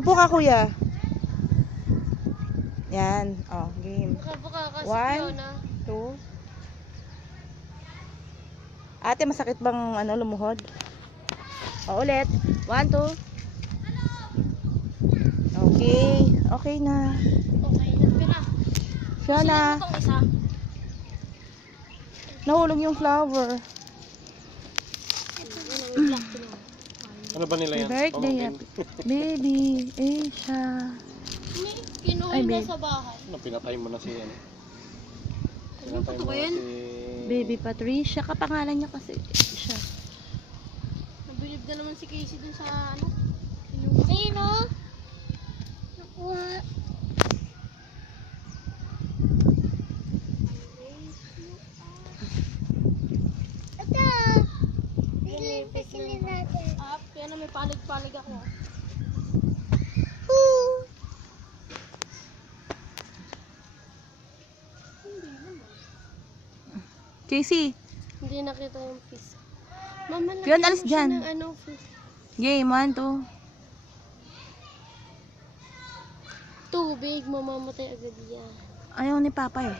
Upo ka, kuya. Yan. Oh, game. Buka kasi 1, 2. Ate, masakit bang lumuhod? O, ulit. 1, 2. Okay. Okay na. Okay na. Pira. Fiona, Sino itong isa? nahulog yung flower. Ano ba nila Happy yan? birthday, baby Asia. May kinuha Ay, na babe. sa bahay. Ano, pinatay mo na si ano? Ano pa to ba yan? Baby Patricia. Kapangalan niya kasi siya. Nabilib na naman si Casey dun sa ano? Ayun o. Nakuha. Ito. Nilipis natin. Kaya na may palig-palig ako. Casey, Hindi nakita yung piece. Mama, Fiona, lagyan alis mo siya dyan. ng ano, fish. game 1, 2. Tubig, mamamatay agad yan. Ayaw ni Papa eh.